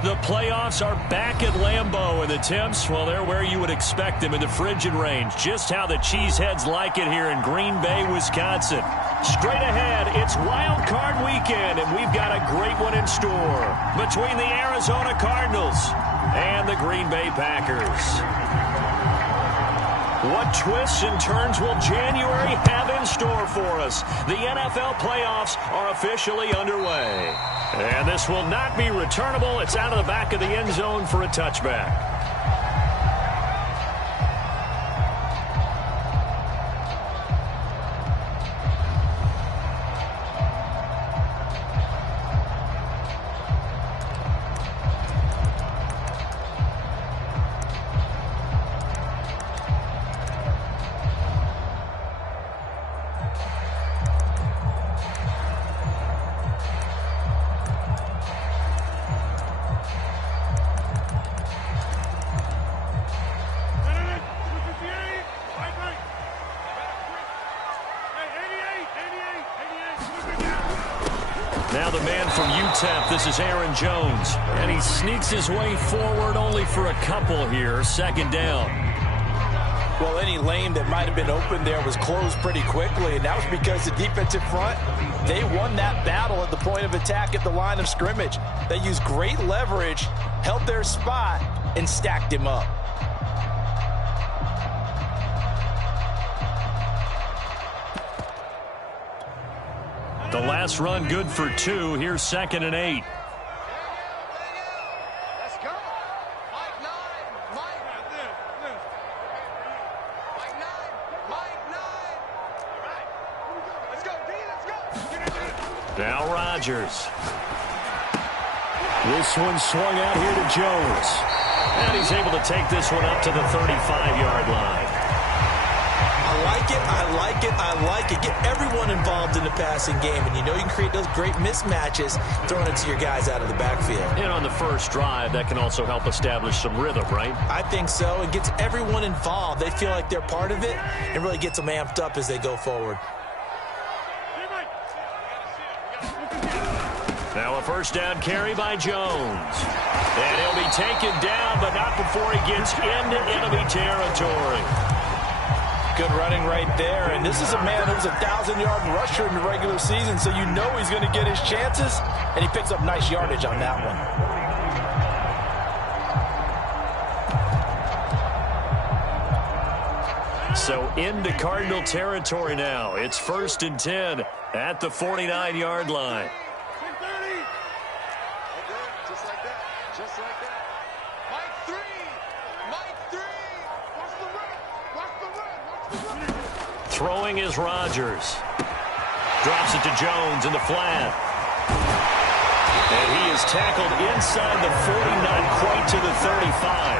The playoffs are back at Lambeau, and the temps, well, they're where you would expect them in the frigid range. Just how the Cheeseheads like it here in Green Bay, Wisconsin. Straight ahead, it's Wild Card Weekend, and we've got a great one in store between the Arizona Cardinals and the Green Bay Packers. What twists and turns will January have in store for us? The NFL playoffs are officially underway. And this will not be returnable. It's out of the back of the end zone for a touchback. Now the man from UTEP, this is Aaron Jones. And he sneaks his way forward only for a couple here. Second down. Well, any lane that might have been open there was closed pretty quickly, and that was because the defensive front, they won that battle at the point of attack at the line of scrimmage. They used great leverage, held their spot, and stacked him up. The last run good for 2. Here's 2nd and 8. Let's go. Mike 9. Mike. Mike 9. Mike 9. All right. Let's go, D. Let's go. Now Rodgers. This one swung out here to Jones. And he's able to take this one up to the 35-yard line. I like it, I like it, I like it. Get everyone involved in the passing game, and you know you can create those great mismatches throwing it to your guys out of the backfield. And on the first drive, that can also help establish some rhythm, right? I think so. It gets everyone involved. They feel like they're part of it and really gets them amped up as they go forward. Now a first down carry by Jones. And he'll be taken down, but not before he gets into enemy territory. Good running right there, and this is a man who's a 1,000-yard rusher in the regular season, so you know he's going to get his chances, and he picks up nice yardage on that one. So into Cardinal territory now. It's 1st and 10 at the 49-yard line. Just like that. Just like that. Mike 3. Mike 3. Watch the run. Watch the run. Throwing is Rodgers. Drops it to Jones in the flat. And he is tackled inside the 40, not quite to the 35.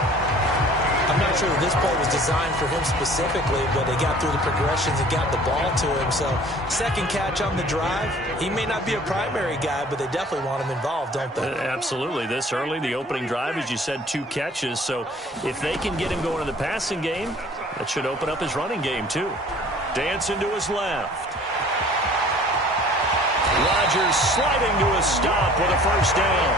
I'm not sure that this play was designed for him specifically, but they got through the progressions and got the ball to him. So, second catch on the drive. He may not be a primary guy, but they definitely want him involved, don't they? Absolutely. This early, the opening drive, as you said, 2 catches. So, if they can get him going in the passing game, that should open up his running game, too. Dancing to his left. Rodgers sliding to a stop with a first down.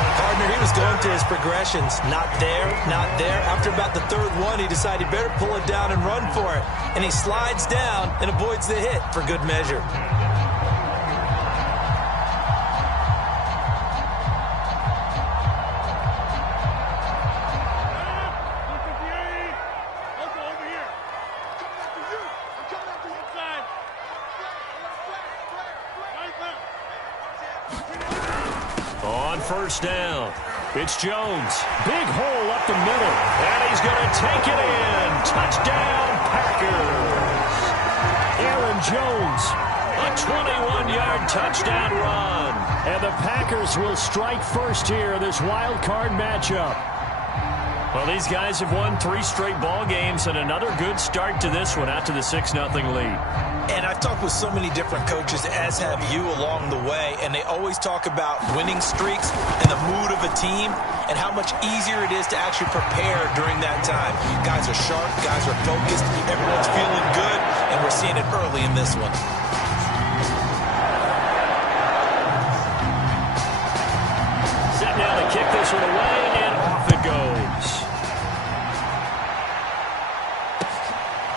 Partner, he was going through his progressions. Not there, not there. After about the 3rd one, he decided he better pull it down and run for it. And he slides down and avoids the hit for good measure. First down. It's Jones. Big hole up the middle. And he's going to take it in. Touchdown, Packers. Aaron Jones, a 21-yard touchdown run. And the Packers will strike first here in this wild card matchup. Well, these guys have won 3 straight ball games and another good start to this one out to the 6-0 lead. And I've talked with so many different coaches, as have you along the way, and they always talk about winning streaks and the mood of a team and how much easier it is to actually prepare during that time. Guys are sharp, guys are focused, everyone's feeling good, and we're seeing it early in this one. Set now to kick knock this one away, and off it goes.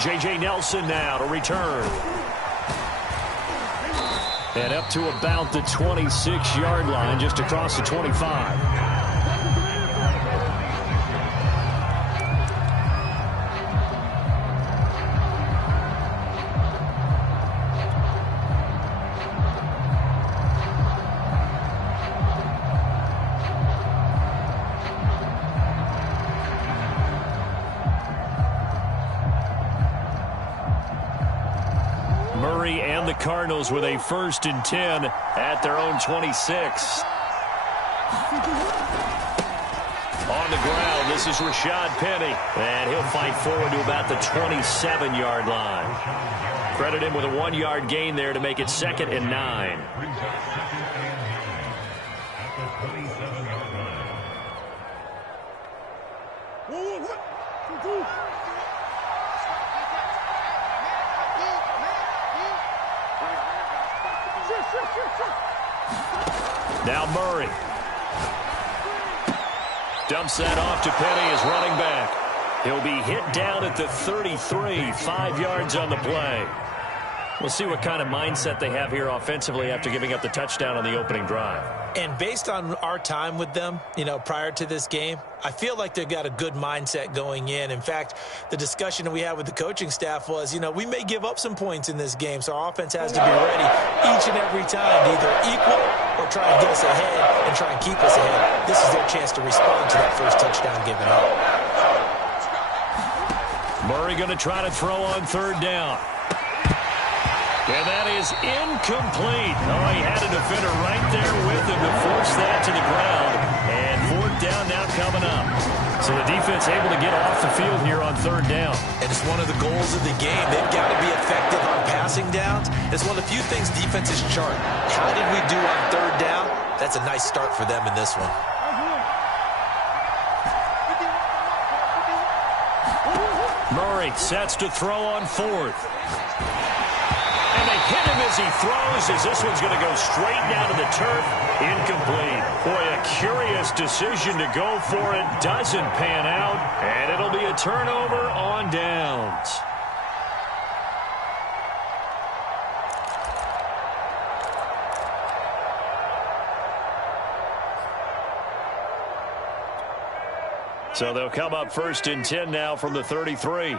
J.J. Nelson now to return. And up to about the 26-yard line, just across the 25. Murray and the Cardinals with a 1st and 10 at their own 26. On the ground, this is Rashad Penny. And he'll fight forward to about the 27-yard line. Credit him with a 1-yard gain there to make it 2nd and 9. Now Murray. Dumps that off to Penny as running back. He'll be hit down at the 33, 5 yards on the play. We'll see what kind of mindset they have here offensively after giving up the touchdown on the opening drive. And based on our time with them, prior to this game, I feel like they've got a good mindset going in. In fact, the discussion that we had with the coaching staff was, we may give up some points in this game, so our offense has to be ready each and every time to either equal or try and get us ahead and try and keep us ahead. This is their chance to respond to that first touchdown given up. Murray going to try to throw on 3rd down. And that is incomplete. Oh, he had a defender right there with him to force that to the ground. And 4th down now coming up. So the defense able to get off the field here on 3rd down. And it's one of the goals of the game. They've got to be effective on passing downs. It's one of the few things defenses chart. How did we do on 3rd down? That's a nice start for them in this one. Murray sets to throw on 4th. And they hit him as he throws, as this one's going to go straight down to the turf. Incomplete. Boy, a curious decision to go for it. Doesn't pan out. And it'll be a turnover on downs. So they'll come up 1st and 10 now from the 33.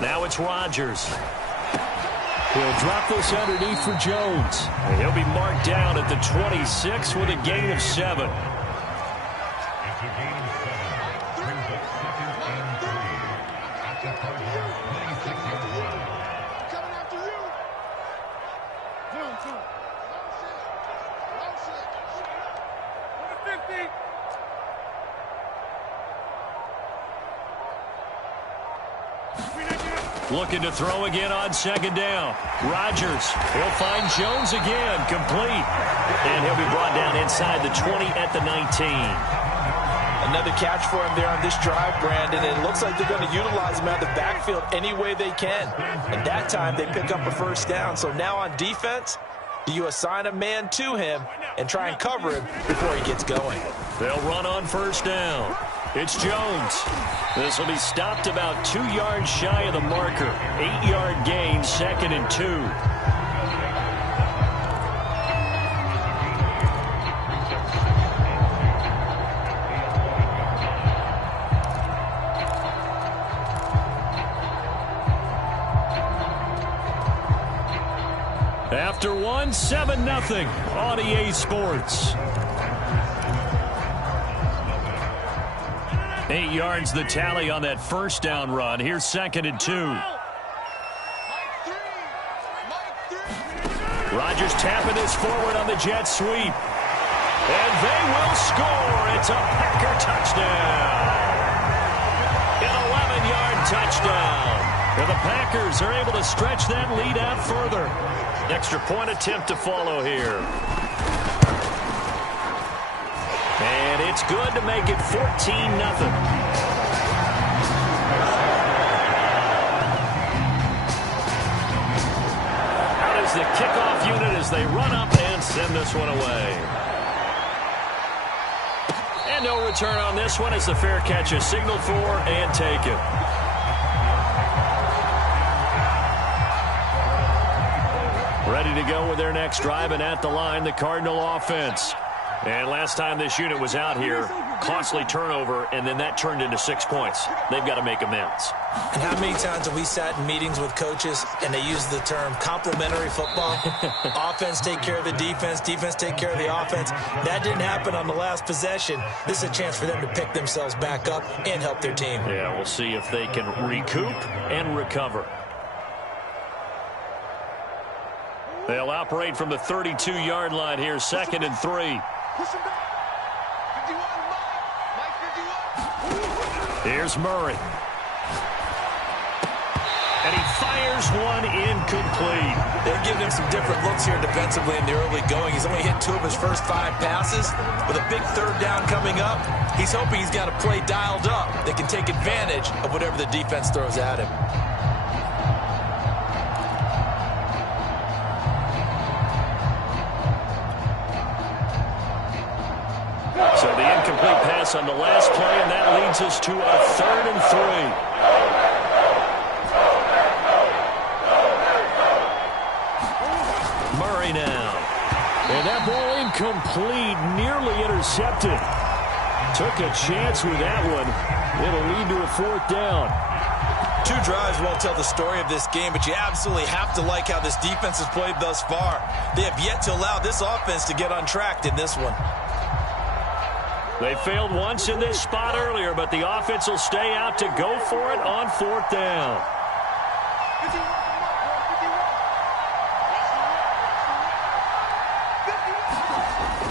Now it's Rodgers. He'll drop this underneath for Jones. And he'll be marked down at the 26 with a gain of 7. Looking to throw again on 2nd down. Rodgers, he'll find Jones again, complete. And he'll be brought down inside the 20 at the 19. Another catch for him there on this drive, Brandon. And it looks like they're going to utilize him out of the backfield any way they can. And that time they pick up a 1st down. So now on defense, do you assign a man to him and try and cover him before he gets going? They'll run on 1st down. It's Jones. This will be stopped about 2 yards shy of the marker. 8-yard gain, 2nd and 2. After 1, 7-0 on EA Sports. 8 yards the tally on that 1st down run. Here's 2nd and 2. Rodgers tapping this forward on the jet sweep. And they will score. It's a Packer touchdown. An 11-yard touchdown. And the Packers are able to stretch that lead out further. Extra point attempt to follow here. And it's good to make it 14-0. as they run up and send this one away. And no return on this one as the fair catch is signaled for and taken. Ready to go with their next drive, and at the line, the Cardinal offense. And last time this unit was out here, costly turnover, and then that turned into 6 points. They've got to make amends. And how many times have we sat in meetings with coaches and they use the term complementary football? Offense take care of the defense, defense take care of the offense. That didn't happen on the last possession. This is a chance for them to pick themselves back up and help their team. Yeah, we'll see if they can recoup and recover. They'll operate from the 32-yard line here, 2nd and 3. Push him back. 51, Mike. 51. Here's Murray. And he fires one incomplete. They're giving him some different looks here defensively in the early going. He's only hit 2 of his first 5 passes. With a big 3rd down coming up, he's hoping he's got a play dialed up that can take advantage of whatever the defense throws at him. So the incomplete pass on the last play, and that leads us to a 3rd and 3. Murray now. And that ball incomplete, nearly intercepted. Took a chance with that one. It'll lead to a 4th down. 2 drives won't tell the story of this game, but you absolutely have to like how this defense has played thus far. They have yet to allow this offense to get untracked in this one. They failed once in this spot earlier, but the offense will stay out to go for it on 4th down.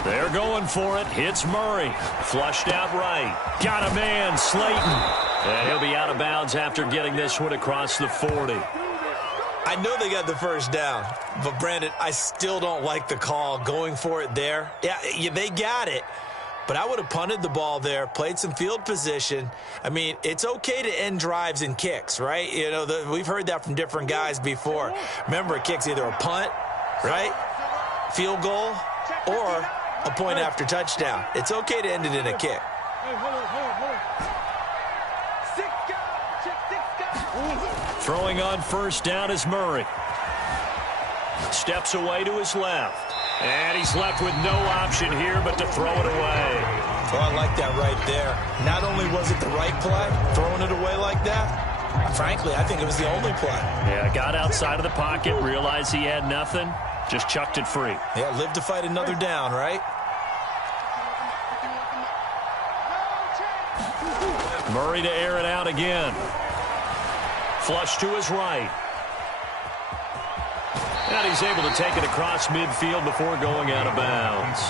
They're going for it. Hits Murray. Flushed out right. Got a man, Slayton. And he'll be out of bounds after getting this one across the 40. I know they got the 1st down, but Brandon, I still don't like the call going for it there. Yeah, they got it. But I would have punted the ball there, played some field position. I mean, it's okay to end drives and kicks, right? You know, we've heard that from different guys before. Remember, a kick's either a punt, right, field goal, or a point after touchdown. It's okay to end it in a kick. Throwing on 1st down is Murray. Steps away to his left. And he's left with no option here but to throw it away. Oh, I like that right there. Not only was it the right play, throwing it away like that, frankly, I think it was the only play. Yeah, got outside of the pocket, realized he had nothing, just chucked it free. Yeah, live to fight another down, right? Murray to air it out again. Flush to his right. And he's able to take it across midfield before going out of bounds.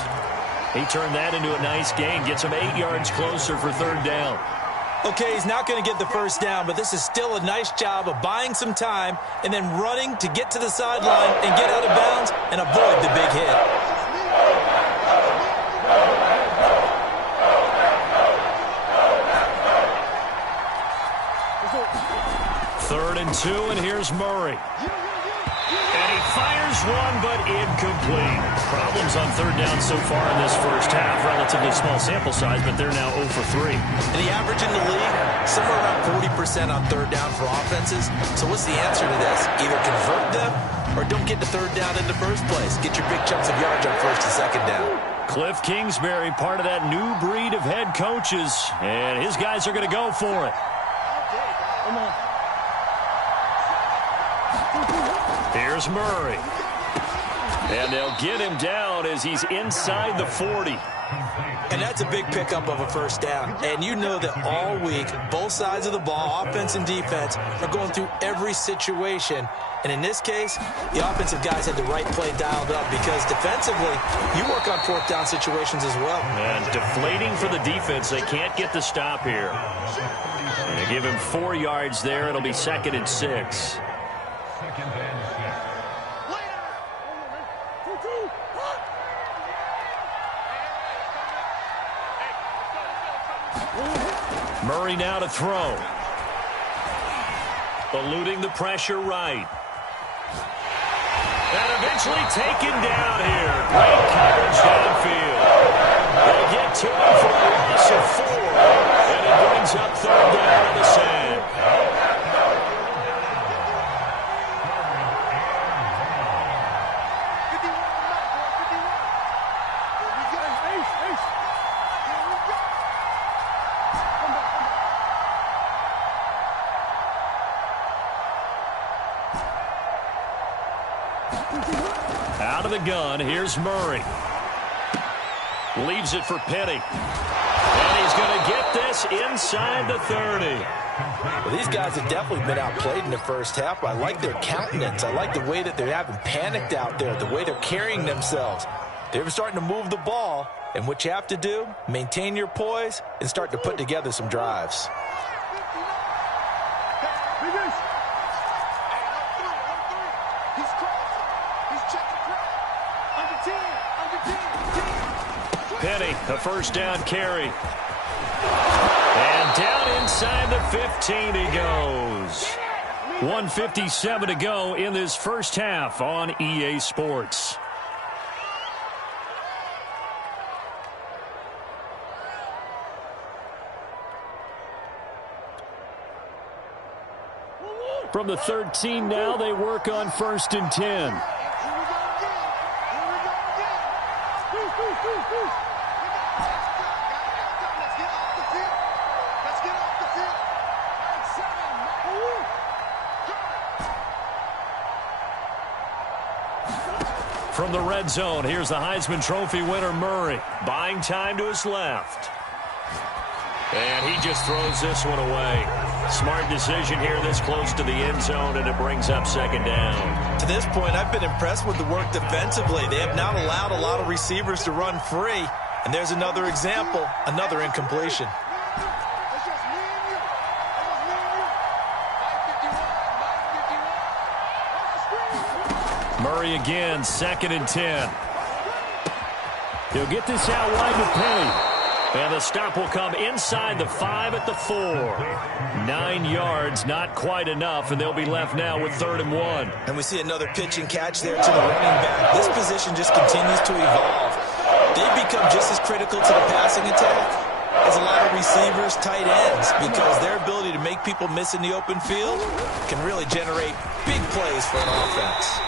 He turned that into a nice gain, gets him 8 yards closer for 3rd down. Okay, he's not going to get the 1st down, but this is still a nice job of buying some time and then running to get to the sideline and get out of bounds and avoid the big hit. Third and 2, and here's Murray. And he fires one, but incomplete. Problems on 3rd down so far in this first half. Relatively small sample size, but they're now 0 for 3. And the average in the league, somewhere around 40% on 3rd down for offenses. So what's the answer to this? Either convert them or don't get to 3rd down in the first place. Get your big chunks of yards on 1st and 2nd down. Cliff Kingsbury, part of that new breed of head coaches. And his guys are going to go for it. Come on. Here's Murray. And they'll get him down as he's inside the 40. And that's a big pickup of a 1st down. And you know that all week, both sides of the ball, offense and defense, are going through every situation. And in this case, the offensive guys had the right play dialed up because defensively, you work on 4th down situations as well. And deflating for the defense. They can't get the stop here. And they give him 4 yards there. It'll be 2nd and 6. Murray now to throw. Eluding the pressure right. And eventually taken down here. Great coverage downfield. They get to him for a loss of 4. And it brings up third down on the sand. Out of the gun, here's Murray. Leaves it for Penny. And he's going to get this inside the 30. Well, these guys have definitely been outplayed in the first half. I like their countenance. I like the way that they haven't panicked out there, the way they're carrying themselves. They're starting to move the ball, and what you have to do, maintain your poise and start to put together some drives. Penny, a first down carry. And down inside the 15 he goes. 1:57 to go in this first half on EA Sports. From the 13 now, they work on 1st and 10. From the red zone, here's the Heisman Trophy winner, Murray. Buying time to his left. And he just throws this one away. Smart decision here this close to the end zone, and it brings up 2nd down. To this point, I've been impressed with the work defensively. They have not allowed a lot of receivers to run free. And there's another example, another incompletion. Murray again, 2nd and 10. He'll get this out wide to Penny. And the stop will come inside the 5 at the 4. 9 yards, not quite enough, and they'll be left now with 3rd and 1. And we see another pitch and catch there to the running back. This position just continues to evolve. They've become just as critical to the passing attack as a lot of receivers, tight ends, because their ability to make people miss in the open field can really generate big plays for an offense.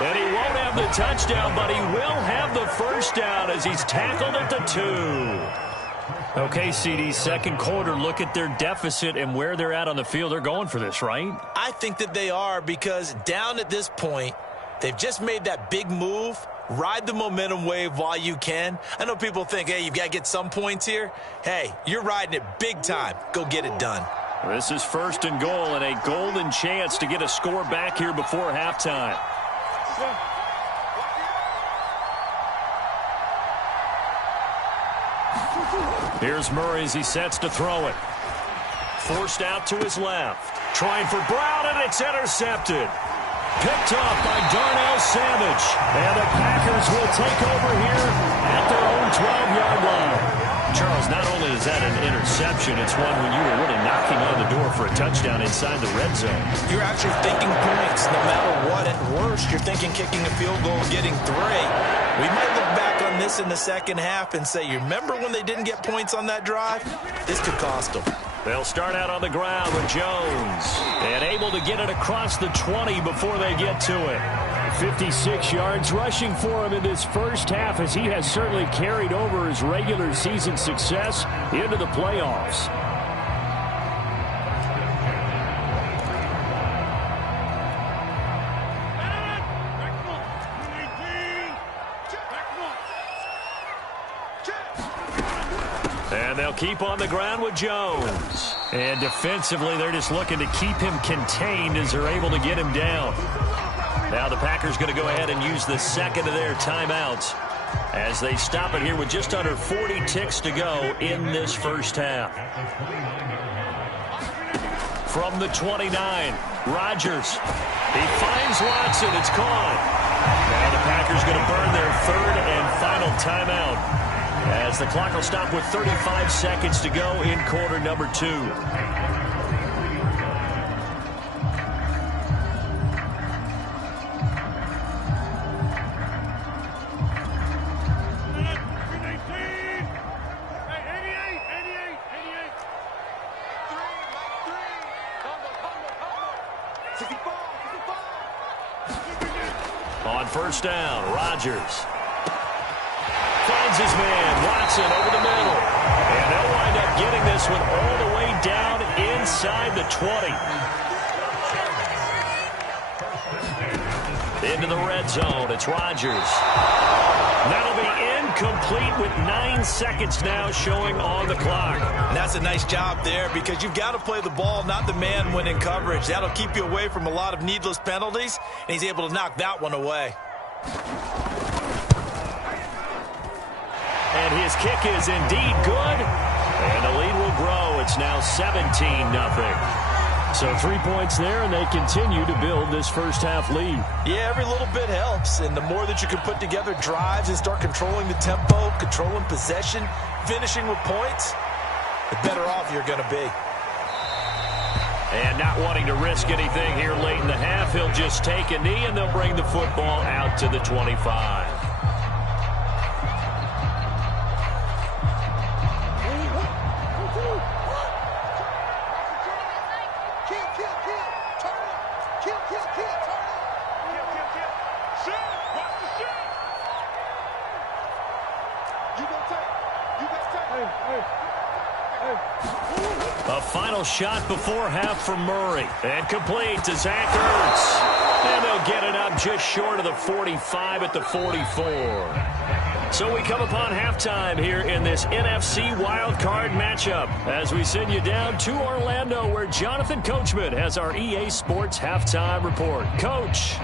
And he won't have the touchdown, but he will have the first down as he's tackled at the 2. Okay, CD, second quarter, look at their deficit and where they're at on the field. They're going for this, right? I think that they are, because down at this point, they've just made that big move. Ride the momentum wave while you can. I know people think, hey, you've got to get some points here. Hey, you're riding it big time. Go get it done. This is 1st and goal and a golden chance to get a score back here before halftime. Here's Murray as he sets to throw it. Forced out to his left. Trying for Brown, and it's intercepted. Picked off by Darnell Savage. And the Packers will take over here at their own 12-yard line. Charles, not only is that an interception, it's one when you were really knocking on the door for a touchdown inside the red zone. You're actually thinking points. No matter what, at worst, you're thinking kicking a field goal, getting 3. We might look back on this in the second half and say, you remember when they didn't get points on that drive? This could cost them. They'll start out on the ground with Jones. And able to get it across the 20 before they get to it. 56 yards rushing for him in this first half, as he has certainly carried over his regular season success into the playoffs. And they'll keep on the ground with Jones. And defensively, they're just looking to keep him contained as they're able to get him down. Now the Packers going to go ahead and use the second of their timeouts as they stop it here with just under 40 ticks to go in this first half. From the 29, Rodgers. He finds Watson. It's caught. Now the Packers going to burn their 3rd and final timeout as the clock will stop with 35 seconds to go in quarter number 2. On first down, Rodgers finds his man, Watson, over the middle. And they'll wind up getting this one all the way down inside the 20. Into the red zone, it's Rodgers. That'll be incomplete with 9 seconds now showing on the clock. And that's a nice job there because you've got to play the ball, not the man when in coverage. That'll keep you away from a lot of needless penalties, and he's able to knock that one away. And his kick is indeed good, and the lead will grow. It's now 17-0. So 3 points there, and they continue to build this first-half lead. Yeah, every little bit helps, and the more that you can put together drives and start controlling the tempo, controlling possession, finishing with points, the better off you're going to be. And not wanting to risk anything here late in the half, he'll just take a knee, and they'll bring the football out to the 25. A final shot before half from Murray. And complete to Zach Ertz. And they'll get it up just short of the 45 at the 44. So we come upon halftime here in this NFC wildcard matchup as we send you down to Orlando where Jonathan Coachman has our EA Sports halftime report. Coach.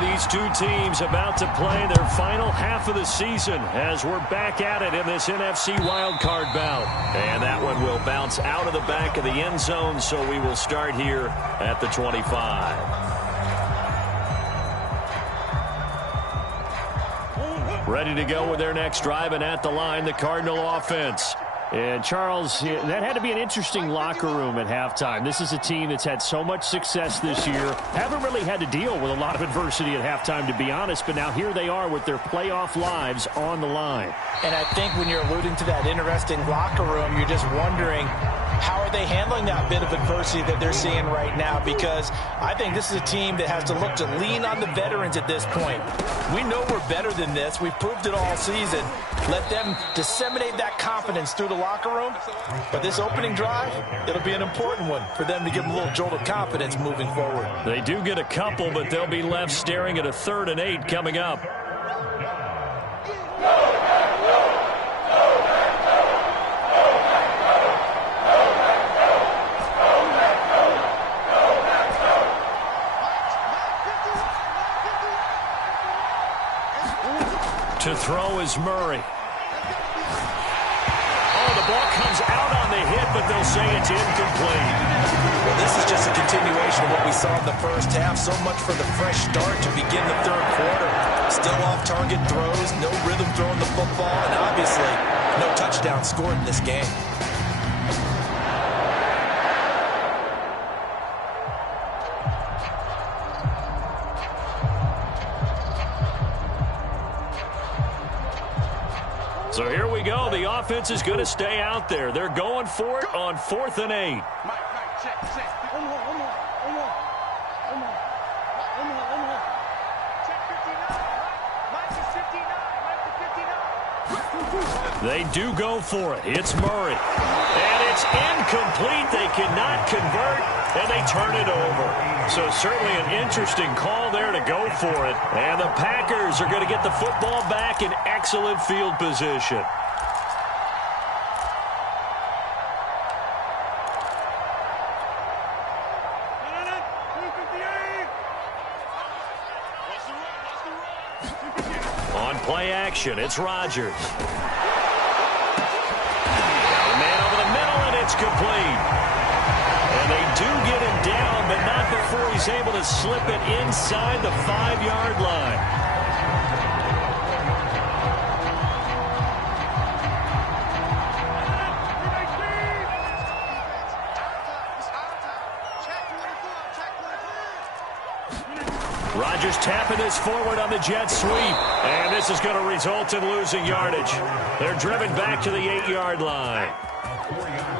These two teams about to play their final half of the season as we're back at it in this NFC wildcard bout. And that one will bounce out of the back of the end zone, so we will start here at the 25. Ready to go with their next drive, and at the line, the Cardinal offense. And, Charles, that had to be an interesting locker room at halftime. This is a team that's had so much success this year. Haven't really had to deal with a lot of adversity at halftime, to be honest. But now here they are with their playoff lives on the line. And I think when you're alluding to that interesting locker room, you're just wondering, how are they handling that bit of adversity that they're seeing right now? Because I think this is a team that has to look to lean on the veterans at this point. We know we're better than this. We've proved it all season. Let them disseminate that confidence through the locker room. But this opening drive, it'll be an important one for them to give them a little jolt of confidence moving forward. They do get a couple, but they'll be left staring at a 3rd and 8 coming up. To throw is Murray. Oh, the ball comes out on the hit, but they'll say it's incomplete. Well, this is just a continuation of what we saw in the first half. So much for the fresh start to begin the third quarter. Still off-target throws, no rhythm throwing the football, and obviously no touchdown scored in this game. So here we go. The offense is going to stay out there. They're going for it on 4th and 8. They do go for it. It's Murray. And it's incomplete. They cannot convert, and they turn it over. So certainly an interesting call there to go for it. And the Packers are going to get the football back in excellent field position. On play action, it's Rodgers. It's complete. And they do get him down, but not before he's able to slip it inside the 5-yard line. Rodgers tapping this forward on the jet sweep. And And this is going to result in losing yardage. They're driven back to the 8-yard line.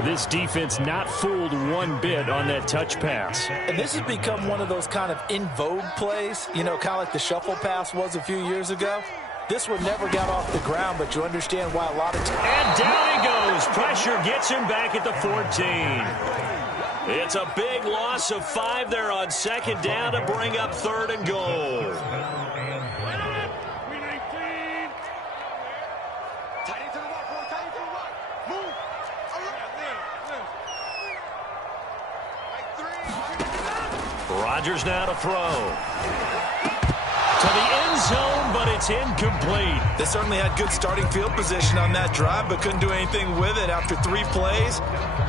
This defense not fooled one bit on that touch pass. And this has become one of those kind of in vogue plays, you know, kind of like the shuffle pass was a few years ago. This one never got off the ground, but you understand why a lot of times. And down he goes. Pressure gets him back at the 14. It's a big loss of 5 there on second down to bring up 3rd and goal. Rodgers now to throw. To the end zone, but it's incomplete. They certainly had good starting field position on that drive, but couldn't do anything with it after 3 plays.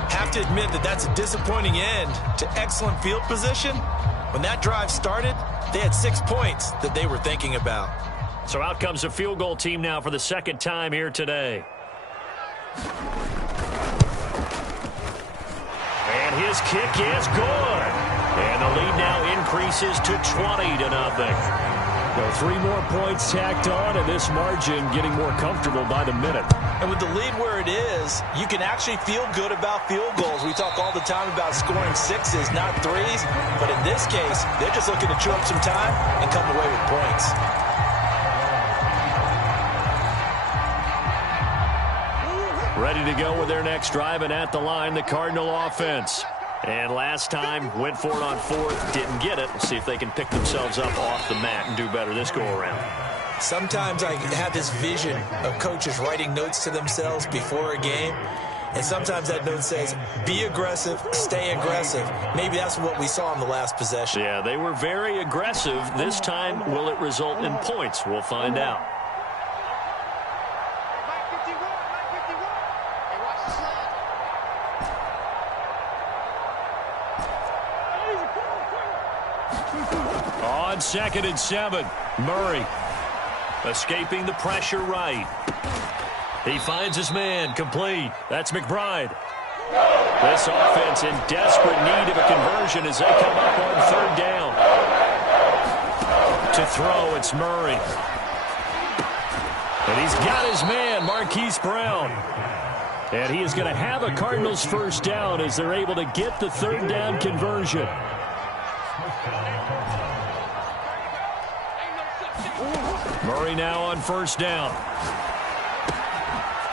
Have to admit that that's a disappointing end to excellent field position. When that drive started, they had 6 points that they were thinking about. So out comes a field goal team now for the 2nd time here today. And his kick is good. And the lead now increases to 20-0. Well, 3 more points tacked on, and this margin getting more comfortable by the minute. And with the lead where it is, you can actually feel good about field goals. We talk all the time about scoring 6s, not 3s. But in this case, they're just looking to chew up some time and come away with points. Ready to go with their next drive, and at the line, the Cardinal offense. And last time, went for it on 4th, didn't get it. We'll see if they can pick themselves up off the mat and do better this go-around. Sometimes I have this vision of coaches writing notes to themselves before a game. And sometimes that note says, be aggressive, stay aggressive. Maybe that's what we saw in the last possession. Yeah, they were very aggressive. This time, will it result in points? We'll find out. On 2nd and 7, Murray escaping the pressure right. He finds his man, complete. That's McBride. This offense in desperate need of a conversion as they come up on 3rd down. To throw, it's Murray. And he's got his man, Marquise Brown. And he is going to have a Cardinals 1st down as they're able to get the 3rd down conversion. Murray now on 1st down.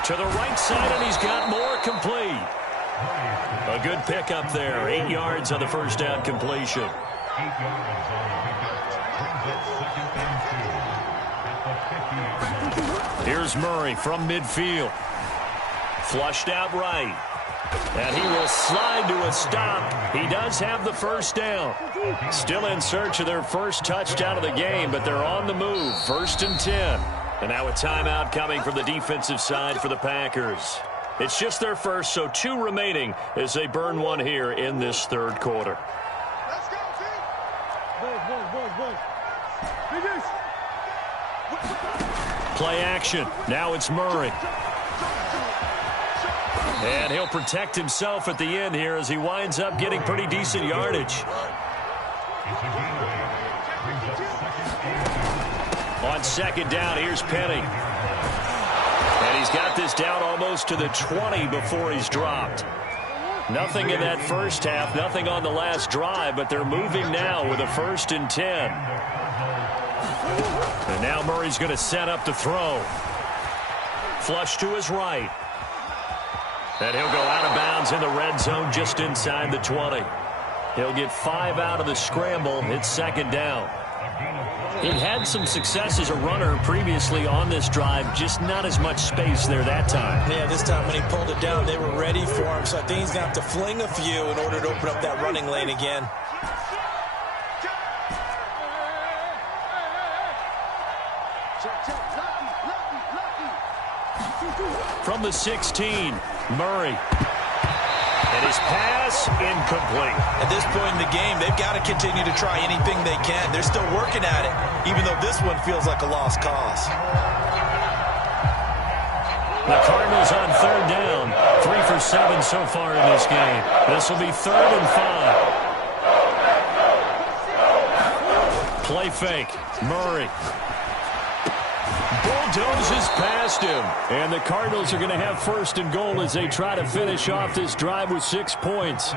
To the right side, and he's got more, complete. A good pickup there. 8 yards on the 1st down completion. Here's Murray from midfield. Flushed out right. And he will slide to a stop. He does have the 1st down. Still in search of their first touchdown of the game, but they're on the move. 1st and 10. And now a timeout coming from the defensive side for the Packers. It's just their first, so 2 remaining as they burn 1 here in this 3rd quarter. Let's go, team. Play action. Now it's Murray. And he'll protect himself at the end here as he winds up getting pretty decent yardage. On 2nd down, here's Penny. And he's got this down almost to the 20 before he's dropped. Nothing in that first half, nothing on the last drive, but they're moving now with a 1st and 10. And now Murray's going to set up to throw. Flush to his right. And he'll go out of bounds in the red zone just inside the 20. He'll get 5 out of the scramble. It's 2nd down. He had some success as a runner previously on this drive, just not as much space there that time. Yeah, this time when he pulled it down, they were ready for him. So I think he's going to have to fling a few in order to open up that running lane again. From the 16, Murray. And his pass incomplete. At this point in the game, they've got to continue to try anything they can. They're still working at it, even though this one feels like a lost cause. The Cardinals on 3rd down. 3 for 7 so far in this game. This will be 3rd and 5. Play fake. Murray. bulldozes past him. And the Cardinals are going to have first and goal as they try to finish off this drive with 6 points.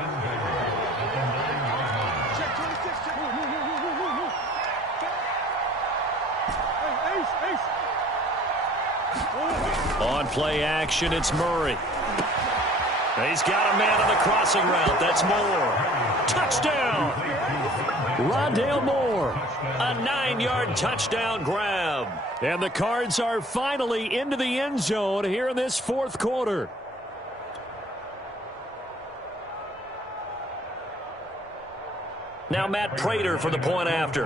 On play action, it's Murray. He's got a man on the crossing route. That's Moore. Touchdown! Rondale Moore. A 9-yard touchdown grab. And the Cards are finally into the end zone here in this fourth quarter. Now Matt Prater for the point after.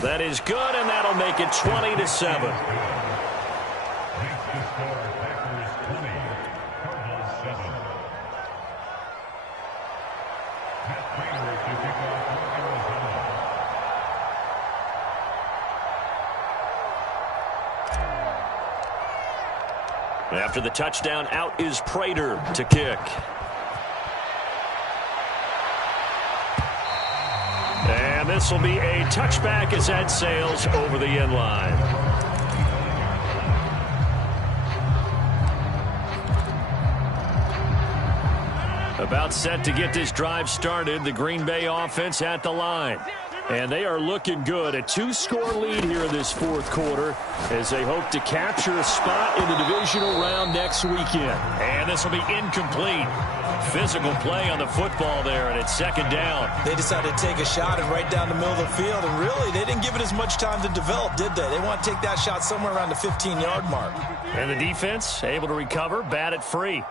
That is good, and that'll make it 20-7. After the touchdown, out is Prater to kick. And this will be a touchback as that sails over the end line. About set to get this drive started, the Green Bay offense at the line. And they are looking good. A 2-score lead here in this fourth quarter as they hope to capture a spot in the divisional round next weekend. And this will be incomplete. Physical play on the football there, and it's second down. They decided to take a shot and right down the middle of the field, and really, they didn't give it as much time to develop, did they? They want to take that shot somewhere around the 15-yard mark. And the defense able to recover, bat it free.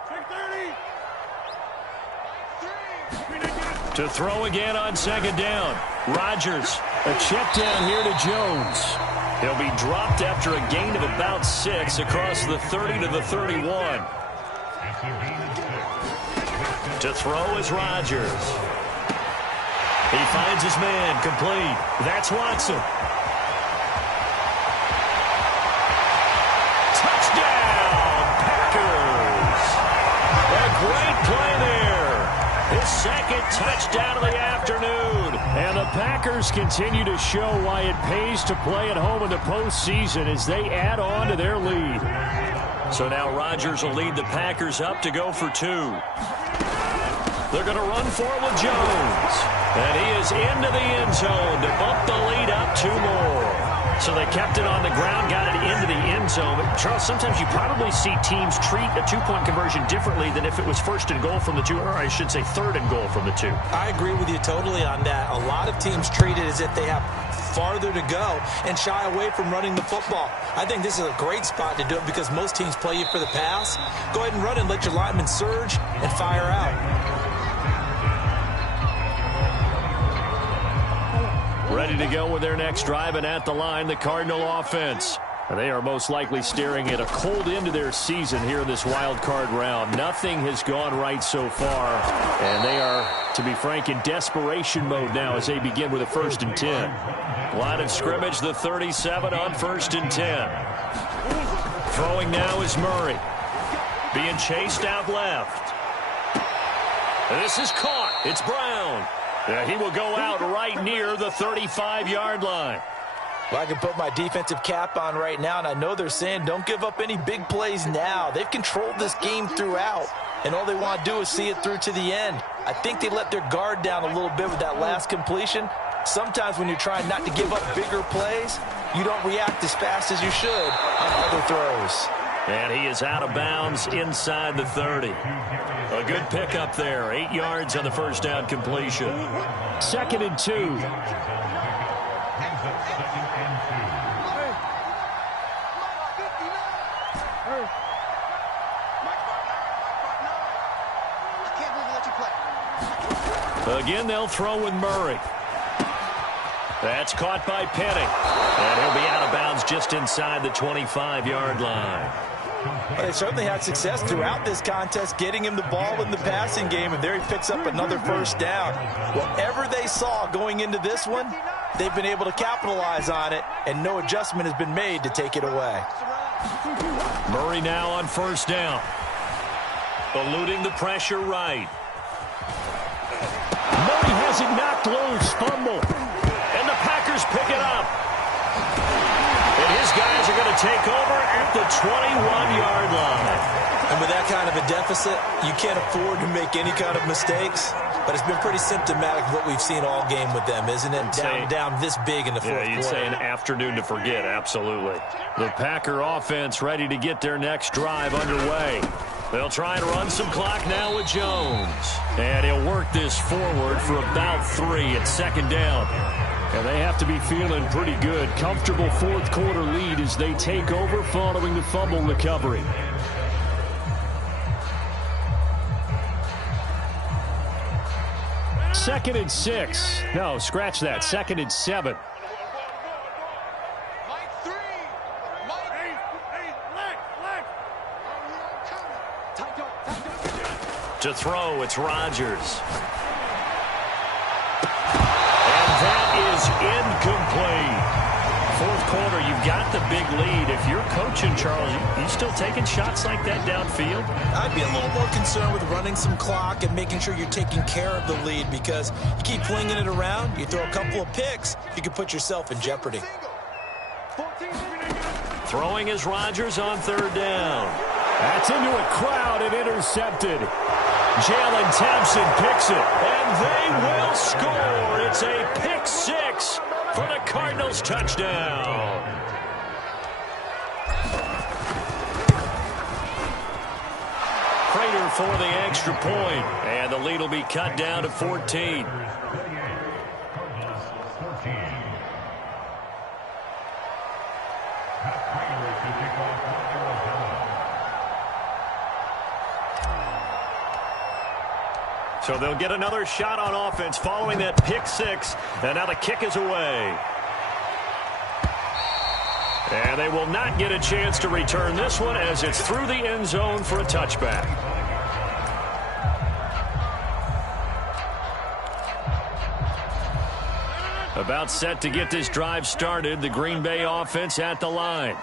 To throw again on second down. Rodgers, a check down here to Jones. He'll be dropped after a gain of about 6 across the 30 to the 31. To throw is Rodgers. He finds his man, complete. That's Watson. Touchdown, Packers. A great play there. His second touchdown of the afternoon. And the Packers continue to show why it pays to play at home in the postseason as they add on to their lead. So now Rodgers will lead the Packers up to go for 2. They're going to run for it with Jones. And he is into the end zone to bump the lead up 2 more. So they kept it on the ground, got it into the end zone. But, Charles, sometimes you probably see teams treat a 2-point conversion differently than if it was first and goal from the 2, or I should say third and goal from the 2. I agree with you totally on that. A lot of teams treat it as if they have farther to go and shy away from running the football. I think this is a great spot to do it because most teams play you for the pass. Go ahead and run and let your linemen surge and fire out. Ready to go with their next drive, and at the line, the Cardinal offense. They are most likely staring at a cold end to their season here in this wild card round. Nothing has gone right so far, and they are, to be frank, in desperation mode now as they begin with a 1st and 10. Line of scrimmage, the 37 on 1st and 10. Throwing now is Murray. Being chased out left. This is caught. It's Brown. He will go out right near the 35-yard line. Well, I can put my defensive cap on right now, and I know they're saying don't give up any big plays now. They've controlled this game throughout, and all they want to do is see it through to the end. I think they let their guard down a little bit with that last completion. Sometimes when you're trying not to give up bigger plays, you don't react as fast as you should on other throws. And he is out of bounds inside the 30. A good pickup there. 8 yards on the first down completion. 2nd and 2. Again, they'll throw with Murray. That's caught by Penny. And he'll be out of bounds just inside the 25-yard line. They certainly had success throughout this contest getting him the ball in the passing game, and there he picks up another first down. Whatever they saw going into this one, they've been able to capitalize on it, and no adjustment has been made to take it away. Murray now on first down. Eluding the pressure right. Murray has it knocked loose. Fumble. And the Packers pick it up. And his guys are going to take over at the 21-yard line. And with that kind of a deficit, you can't afford to make any kind of mistakes. But it's been pretty symptomatic of what we've seen all game with them, isn't it? Down this big in the fourth quarter. Yeah, you'd say an afternoon to forget, absolutely. The Packer offense ready to get their next drive underway. They'll try and run some clock now with Jones. And he'll work this forward for about 3 at second down. And they have to be feeling pretty good. Comfortable fourth quarter lead as they take over following the fumble recovery. Second and 6. No, scratch that. Second and 7. To throw, it's Rodgers. And that is incomplete. Fourth quarter, you've got the big lead. If you're coaching, Charles, you still taking shots like that downfield? I'd be a little more concerned with running some clock and making sure you're taking care of the lead, because you keep flinging it around, you throw a couple of picks, you can put yourself in jeopardy. Throwing is Rodgers on third down. That's into a crowd and intercepted. Jalen Thompson picks it, and they will score. It's a pick 6 for the Cardinals touchdown. Prater for the extra point, and the lead will be cut down to 14. So they'll get another shot on offense following that pick 6. And now the kick is away. And they will not get a chance to return this one as it's through the end zone for a touchback. About set to get this drive started. The Green Bay offense at the line.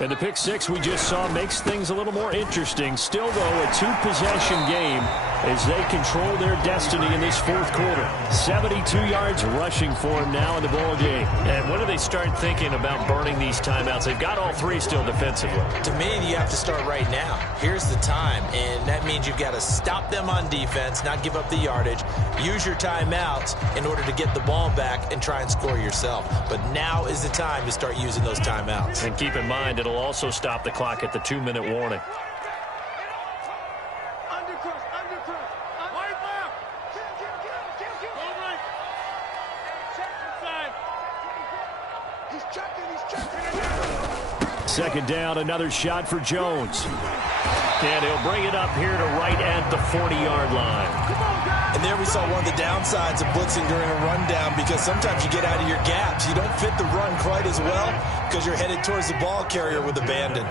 And the pick 6 we just saw makes things a little more interesting. Still, though, a 2-possession game as they control their destiny in this fourth quarter. 72 yards rushing for him now in the ball game. And when do they start thinking about burning these timeouts? They've got all 3 still defensively. To me, you have to start right now. Here's the time, and that means you've got to stop them on defense, not give up the yardage, use your timeouts in order to get the ball back and try and score yourself. But now is the time to start using those timeouts. And keep in mind, it'll also stop the clock at the 2-minute warning. Second down, another shot for Jones. And he'll bring it up here to right at the 40-yard line. And there we saw one of the downsides of blitzing during a rundown, because sometimes you get out of your gaps. You don't fit the run quite as well because you're headed towards the ball carrier with abandon.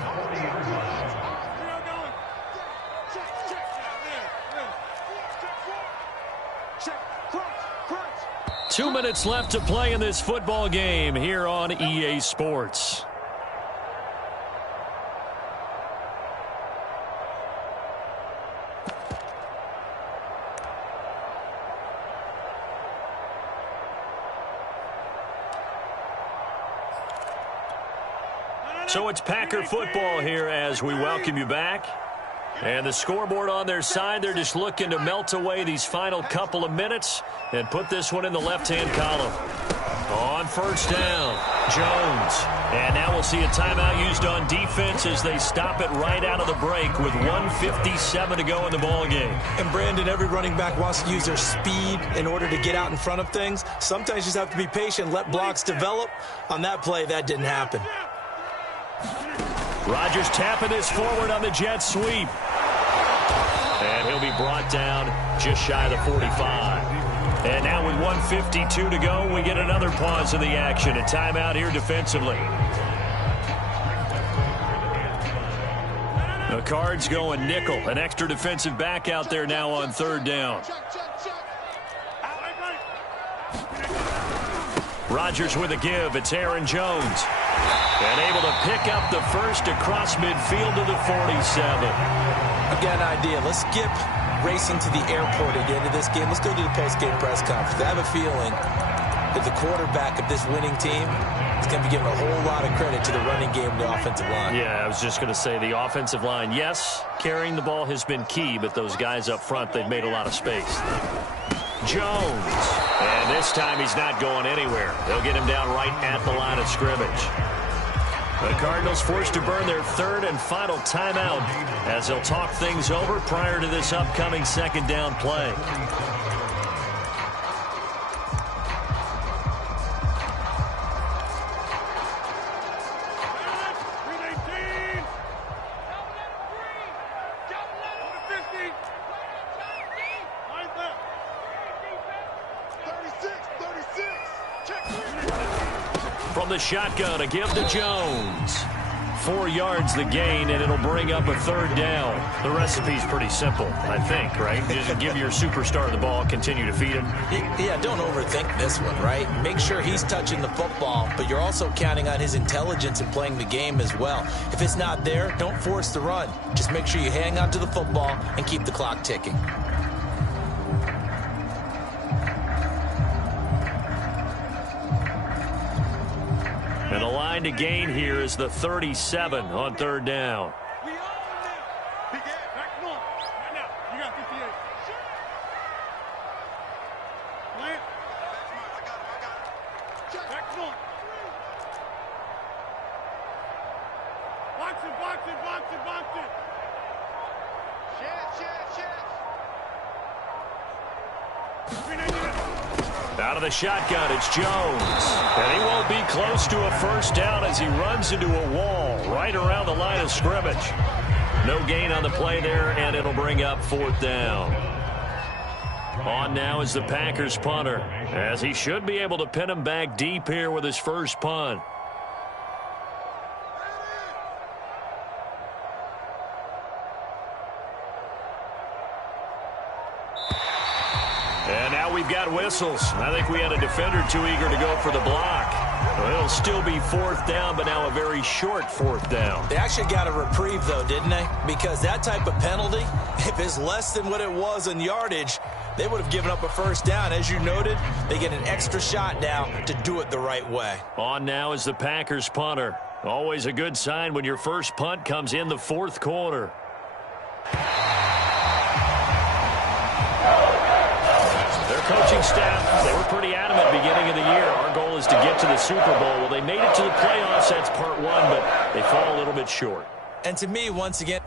Two minutes left to play in this football game here on EA Sports. So it's Packer football here as we welcome you back. And the scoreboard on their side, they're just looking to melt away these final couple of minutes and put this one in the left-hand column. On first down, Jones. And now we'll see a timeout used on defense as they stop it right out of the break with 1:57 to go in the ball game. And Brandon, every running back wants to use their speed in order to get out in front of things. Sometimes you just have to be patient, let blocks develop. On that play, that didn't happen. Rodgers tapping this forward on the jet sweep. And he'll be brought down just shy of the 45. And now with 1:52 to go, we get another pause in the action. A timeout here defensively. The Cards going nickel. An extra defensive back out there now on third down. Rodgers with a give. It's Aaron Jones. And able to pick up the first across midfield to the 47. I've got an idea. Let's skip racing to the airport at the end of this game. Let's go to the post-game press conference. I have a feeling that the quarterback of this winning team is going to be giving a whole lot of credit to the running game and the offensive line. Yeah, I was just going to say the offensive line, yes, carrying the ball has been key, but those guys up front, they've made a lot of space. Jones. And this time he's not going anywhere. They'll get him down right at the line of scrimmage. The Cardinals forced to burn their third and final timeout as they'll talk things over prior to this upcoming second down play. From the shotgun, a give to Jones. 4 yards the gain, and it'll bring up a third down. The recipe's pretty simple, I think, right? Just give your superstar the ball, continue to feed him. Yeah, don't overthink this one, right? Make sure he's touching the football, but you're also counting on his intelligence in playing the game as well. If it's not there, don't force the run. Just make sure you hang on to the football and keep the clock ticking. And the line to gain here is the 37 on third down. Out of the shotgun, it's Jones. And he won't be close to a first down as he runs into a wall right around the line of scrimmage. No gain on the play there, and it'll bring up fourth down. On now is the Packers punter, as he should be able to pin him back deep here with his first punt. And now we've got whistles. I think we had a defender too eager to go for the block. Well, it'll still be fourth down, but now a very short fourth down. They actually got a reprieve, though, didn't they? Because that type of penalty, if it's less than what it was in yardage, they would have given up a first down. As you noted, they get an extra shot now to do it the right way. On now is the Packers punter. Always a good sign when your first punt comes in the fourth quarter. Coaching staff, they were pretty adamant beginning of the year. Our goal is to get to the Super Bowl. Well, they made it to the playoffs. That's part one, but they fall a little bit short. And to me, once again,